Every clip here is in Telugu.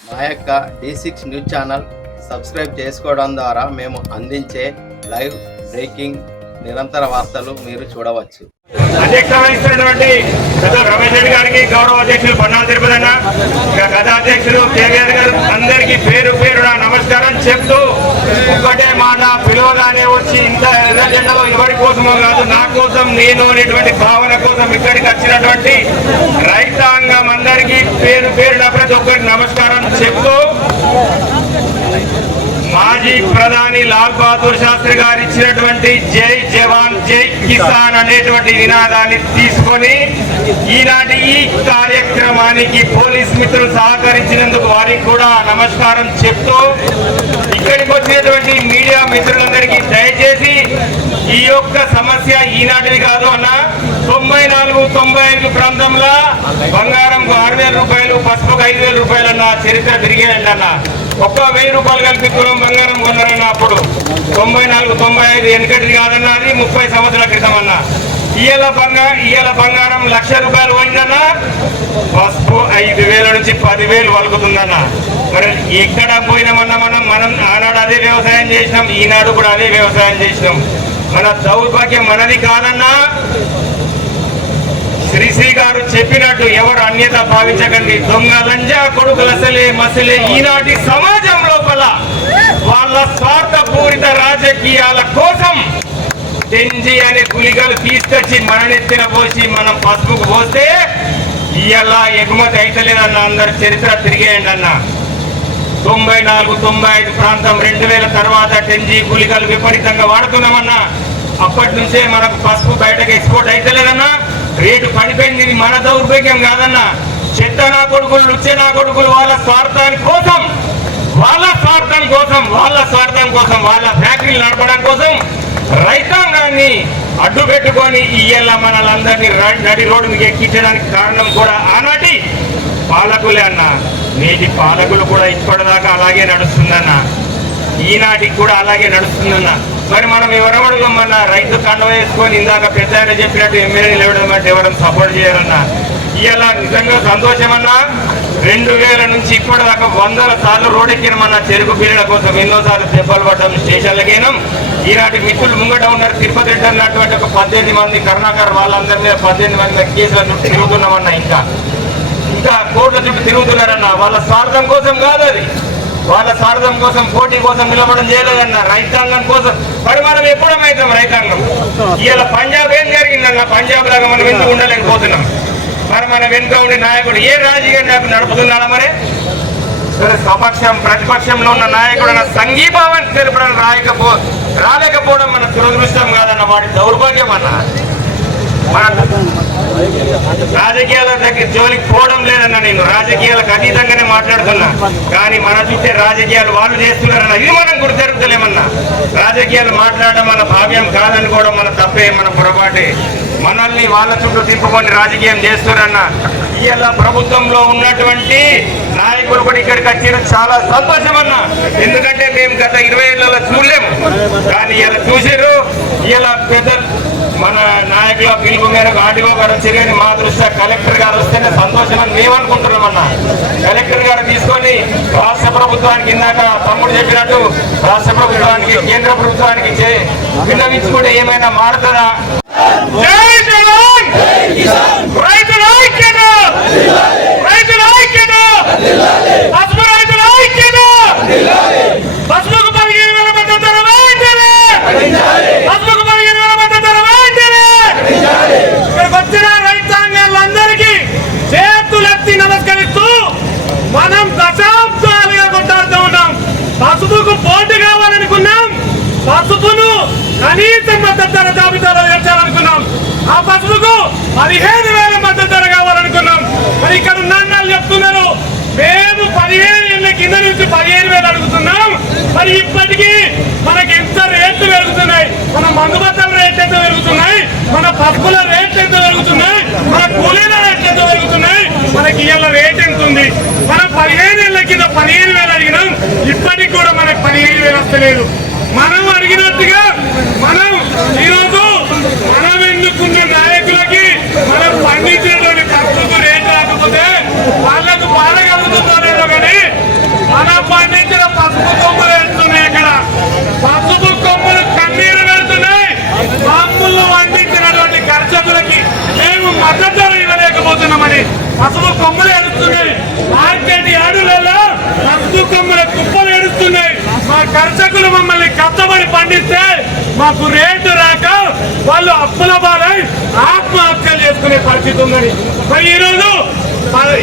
మా యొక్క D six news channel subscribe చేసుకోవడం ద్వారా మేము అందించే లైవ్ బ్రేకింగ్ నిరంతర వార్తలు మీరు చూడవచ్చు. అధ్యక్షత వహిస్తున్నటువంటి రమేష్ రెడ్డి గారికి గౌరవ అధ్యక్షులు పన్నాల తిరుపతి అన్న ఇక గత అధ్యక్షులు కేవీఆర్ గారు అందరికీ పేరు పేరున నమస్కారం చెప్తూ ఒక్కటే మాట పిలువగానే వచ్చి ఇంత ఎర్ర ఎవరి కోసమో కాదు నా కోసం నేను అనేటువంటి భావన కోసం ఇక్కడికి వచ్చినటువంటి రైతాంగం అందరికీ పేరు పేరున ప్రతి ఒక్కరికి నమస్కారం చెక్కు మాజీ ప్రధాని లాల్ బహదూర్ శాస్త్రి గారు ఇచ్చినటువంటి జై జవాన్ జై కిసాన్ అనేటువంటి నినాదాన్ని తీసుకొని ఈనాటి ఈ కార్యక్రమానికి పోలీస్ మిత్రులు సహకరించినందుకు వారికి కూడా నమస్కారం చెప్తూ ఇక్కడికి వచ్చినటువంటి మీడియా మిత్రులందరికీ దయచేసి ఈ యొక్క సమస్య ఈనాటిది కాదు అన్న. తొంభై నాలుగు తొంభై ఐదు ప్రాంతంలో బంగారంకు ఆరు వేల రూపాయలు పసుపుకు ఐదు వేల రూపాయలు అన్న చరిత్ర తిరిగేయండి అన్న ఒక్క వెయ్యి రూపాయలు కలిపి కులం బంగారం కొన్నారన్న అప్పుడు. తొంభై నాలుగు తొంభై ఐదు వెనకటిది కాదన్న అది ముప్పై సంవత్సరాల క్రితం అన్న ఇయ్యాల బంగారం ఇయ్యాల బంగారం లక్ష రూపాయలు పోయిందన్న. పసుపు ఐదు వేల నుంచి పదివేలు వలుకుతుందన్న. మరి ఎక్కడ పోయినామన్నా మనం? మనం ఆనాడు అదే వ్యవసాయం చేసినాం ఈనాడు కూడా అదే వ్యవసాయం చేసినాం. మన దౌర్భాగ్యం మనది కాదన్నా. శ్రీశ్రీ గారు చెప్పినట్టు ఎవరు అన్యత భావించకండి. దొంగ లంజా కొడుకులసలే మసలే ఈనాటి సమాజం లోపల వాళ్ళ స్వార్థపూరిత రాజకీయాల కోసం టెంజి అనే గులికలు తీసుకొచ్చి మన పోసి మనం పసుపుకు పోస్తే ఇలా ఎగుమతి అయితలేదన్న అందరు చరిత్ర తిరిగేయండి అన్న. తొంభై నాలుగు తొంభై ఐదు ప్రాంతం రెండు వేల తర్వాత టెంజీ గులికలు విపరీతంగా వాడుతున్నామన్నా. అప్పటి నుంచే మనకు పసుపు బయటకు ఎక్స్పోర్ట్ అయితలేదన్నా. రేటు పడిపోయింది ఇది మన దౌర్భాగ్యం కాదన్నా. చెత్త నా కొడుకులు లుచ్చే నా కొడుకులు వాళ్ళ స్వార్థాని కోసం వాళ్ళ స్వార్థం కోసం వాళ్ళ స్వార్థం కోసం వాళ్ళ ఫ్యాక్టరీలు నడపడం కోసం రైతాంగాన్ని అడ్డు పెట్టుకొని ఇయ్యాల మనలందరినీ నడి రోడ్డు ఎక్కించడానికి కారణం కూడా ఆనాటి పాలకులే అన్న. నేటి పాలకులు కూడా ఇప్పటిదాకా అలాగే నడుస్తుందన్న. ఈనాటికి కూడా అలాగే నడుస్తుందన్న. మరి మనం ఎవరెవరు మన రైతు కండ వేసుకొని ఇందాక పెద్ద ఆయన చెప్పినట్టు ఎమ్మెల్యే లేవడం అంటే ఎవరైనా సపోర్ట్ చేయాలన్నా. ఇవాళ నిజంగా సంతోషమన్నా. రెండు వేల నుంచి ఇప్పటి దాకా వందల సార్లు రోడ్డెక్కినమన్న చెరుకు పిల్లల కోసం ఎన్నోసార్లు దెబ్బలు పడ్డం స్టేషన్లకేనాం ఈనాటి మిత్రులు ముంగట ఉన్నారు. తిరుపతి అన్నటువంటి ఒక పద్దెనిమిది మంది కరుణాకర్ వాళ్ళందరి మీద పద్దెనిమిది మంది మీద కేసుల చుట్టూ తిరుగుతున్నామన్నా ఇంకా. ఇంకా కోర్టుల చుట్టూ తిరుగుతున్నారన్న. వాళ్ళ స్వార్థం కోసం కాదు అది. వాళ్ళ స్వార్థం కోసం పోటీ కోసం నిలబడడం చేయలేదన్న రైతాంగం కోసం మరి మనం ఎప్పుడమైతాం రైతాంగం? ఇవాళ పంజాబ్ ఏం జరిగిందన్న? పంజాబ్ లాగా మనం ఎందుకు ఉండలేకపోతున్నాం? మరి మన వెనుక ఉండే నాయకుడు ఏ రాజకీయ నాయకుడు నడుపుతున్నాడా మరి? సపక్షం ప్రతిపక్షంలో ఉన్న నాయకుడు అన్న సంఘీభావాన్ని తెలపడం రాయకపో రాలేకపోవడం మన దురదృష్టం కాదన్న వాడి దౌర్భాగ్యం అన్న. రాజకీయాల దగ్గర జోలికి పోవడం లేదన్న నేను రాజకీయాలకు అతీతంగానే మాట్లాడుతున్నా. కానీ మన చూసే రాజకీయాలు వాళ్ళు చేస్తున్నారన్న ఇది మనం గుర్తెరుగుతలేమన్నా రాజకీయాలు మాట్లాడడం మన భావ్యం కాదనుకోవడం మన తప్పే మన పొరపాటే. మనల్ని వాళ్ళ చుట్టూ తిప్పుకొని రాజకీయం చేస్తున్నారన్న ఇవాళ ప్రభుత్వంలో ఉన్నటువంటి నాయకులు కూడా ఇక్కడికి వచ్చిన చాలా సంతోషం అన్న ఎందుకంటే మేము గత ఇరవై ఏళ్ళలో చూడలేము. కానీ ఇలా చూసారు ఇలా పెద్ద మన నాయకుల పిలుపు మేరకు ఆర్డీఓ గారు వచ్చి కానీ మా దృష్ట్యా కలెక్టర్ గారు వస్తేనే సంతోషం అని మేము అనుకుంటున్నామన్నా కలెక్టర్ గారు తీసుకొని రాష్ట్ర ప్రభుత్వానికి ఇందాక తమ్ముడు చెప్పినట్టు రాష్ట్ర ప్రభుత్వానికి కేంద్ర ప్రభుత్వానికి చే- విన్నవించుకుంటే ఏమైనా మారుతుందా? జై జవాన్ రైతుల ఐక్యత రైతుల ఐక్యత పసుపు రైతుల ఐక్యత పసుపుకు పదిహేను వేల మద్దతు ధర వెంటనే పసుపుకు పదిహేను వేల మద్దతు ధర వెంటనే ఇక్కడికి వచ్చిన రైతాంగాలందరికీ చేతులెత్తి నమస్కరిస్తూ మనం దశాబ్దాలుగా కొట్టాడుతూ ఉన్నాం పసుపుకు పోటీ కావాలనుకున్నాం పసుపును కనీసం మద్దతు ధర జాబితాలో చేర్చాలనుకున్నాం. ఆ పసుపుకు పదిహేను వేల మద్దతు ధర కావాలనుకున్నాం. మరి ఇక్కడ ఉన్న చెప్తున్నారు. మేము పదిహేను ఏళ్ళ కింద నుంచి పదిహేను వేలు అడుగుతున్నాం. మరి ఇప్పటికీ మనకి ఎంత రేట్లు పెరుగుతున్నాయి? మన మందుబత్తల రేట్లు ఎంత పెరుగుతున్నాయి? మన పప్పుల రేట్లు ఎంత పెరుగుతున్నాయి? మన కూలీల రేట్లు ఎంత పెరుగుతున్నాయి? మనకి ఇవాళ రేట్ ఎంత ఉంది? మనం పదిహేను ఏళ్ళ కింద పదిహేను వేలు అడిగినాం. ఇప్పటికి కూడా మనకి పదిహేను వేలు వస్తలేదు మనం అడిగినట్టుగా మనం ఈరోజు మనం ఎన్నుకున్న నాయకులకి మనం పండించినటువంటి పప్పుకు రేట్ రాకపోతే వాళ్ళకు బాధ కలుగుతుందో లేదో కానీ పసుపు కొమ్ములు ఏడుస్తున్నాయి. మార్కెట్ యార్డులలో పసుపు కొమ్ముల కుప్పలు ఏడుస్తున్నాయి. మా కర్షకులు మమ్మల్ని కష్టపడి పండిస్తే మాకు రేటు రాక వాళ్ళు అప్పుల బాలై ఆత్మహత్యలు చేసుకునే పరిస్థితి ఉందని. మరి ఈ రోజు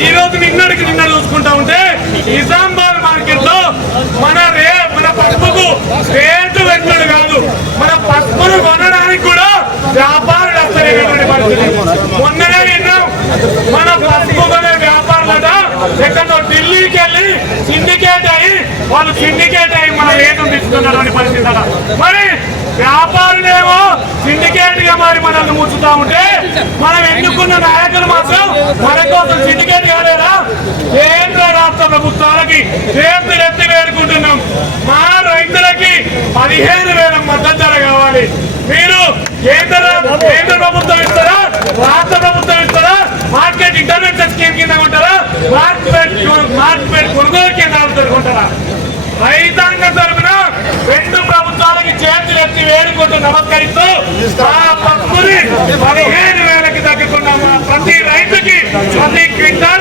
ఈ రోజు నిన్నటికి నిన్న చూసుకుంటా ఉంటే నిజామాబాద్ మార్కెట్లో మన రే మన పసుపుకు రేటు పెట్టడు కాదు. మన పసుపును కొనడానికి కూడా వ్యాపారులు అసలు పరిస్థితి మొన్ననే విన్నాం మన పసుపు కొనే వ్యాపారులట ఎక్కడో ఢిల్లీకి వెళ్ళి సిండికేట్ అయ్యి వాళ్ళు సిండికేట్ అయ్యి మన రేటు తీసుకున్నటువంటి పరిస్థితి అట మరి వ్యాపారులేమో సిండికేట్గా మరి మనల్ని ముంచుతా ఉంటే మనం ఎన్నుకున్న నాయకులు మాత్రం మన కోసం సిండికేట్ కాలేదా? కేంద్ర రాష్ట్ర ప్రభుత్వాలకి చేతులు ఎత్తి వేడుకుంటున్నాం మా రైతులకి పదిహేను వేల మద్దతు ధర కావాలి. మీరు కేంద్ర కేంద్ర ప్రభుత్వం ఇస్తారా? రాష్ట్ర ప్రభుత్వం ఇస్తారా? మార్కెట్ ఇంటర్నెట్ స్కీమ్ కింద ఉంటారా మార్కెట్ మార్కెట్ కొనుగోలు కేంద్రాలు ఉంటారా రైతాంగ తరఫున రెండు ప్రభుత్వాలకి చేతులు ఎత్తి వేడుకుంటూ నమస్కరిస్తూ ఆ పప్పుని పదిహేను వేలకి తగ్గకుండా ప్రతి రైతుకి ప్రతి క్వింటాల్